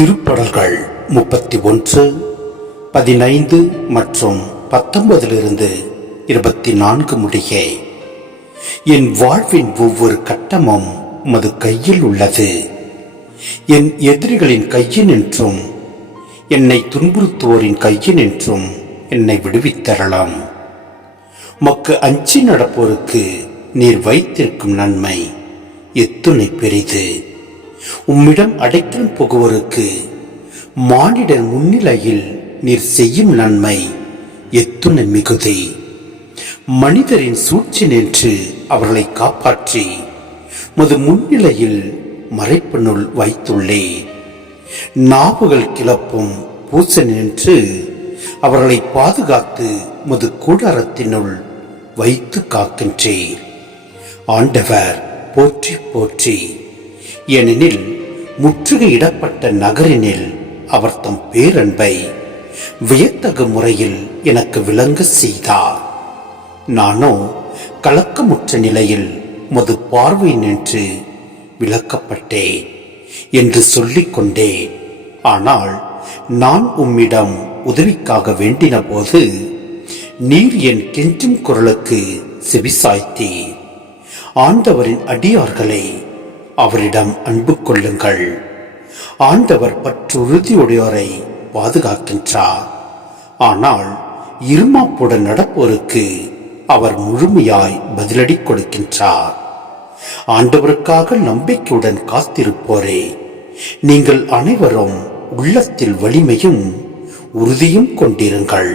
திருப்பாடல்கள் 31, 15 மற்றும் 19 24 முடிய. என் வாழ்வின் ஒவ்வொரு கட்டமும் உமது கையில் உள்ளது. என் எதிரிகளின் கையினின்றும் என்னை துன்புறுத்துவோரின் கையினின்றும் என்னை விடுவித்தரலாம். மக்கு அஞ்சி நடப்போருக்கு நீர் வைத்திருக்கும் நன்மை எத்துணை பெரிது. உம்மிடம் அடைக்கலம் புகுவோருக்கு மானிடர் முன்னிலையில் நீர் செய்யும் நன்மை எத்துணை மிகுதி. மனிதரின் சூழ்ச்சி நின்று அவர்களை காப்பாற்றி மது முன்னிலையில் மறைப்பினுள் வைத்துள்ளே. நாவுகள் கிளப்பும் பூச நின்று அவர்களை பாதுகாத்து மது கூடாரத்தினுள் வைத்து காக்கின்றேன். ஆண்டவர் போற்றி போற்றி. ஏனெனில் முற்றுகையிடப்பட்ட நகரினில் அவர் தம் பேரன்பை வியத்தகு முறையில் எனக்கு விளங்க செய்தார். நானோ கலக்கமுற்ற நிலையில் மது பார்வை நின்று விளக்கப்பட்டேன் என்று சொல்லிக் கொண்டேன். ஆனால் நான் உம்மிடம் உதவிக்காக வேண்டின போது நீர் என் கெஞ்சும் குரலுக்கு செவிசாய்த்தீர். ஆண்டவரின் அடியார்களை அவரிடம் அன்பு கொள்ளுங்கள். ஆண்டவர் பற்றுறுதியுடையோரை பாதுகாக்கின்றார். ஆனால் இருமாப்புடன் நடப்போருக்கு அவர் முழுமையாய் பதிலடி கொடுக்கின்றார். ஆண்டவருக்காக நம்பிக்கையுடன் காத்திருப்போரே, நீங்கள் அனைவரும் உள்ளத்தில் வலிமையும் உறுதியும் கொண்டிருங்கள்.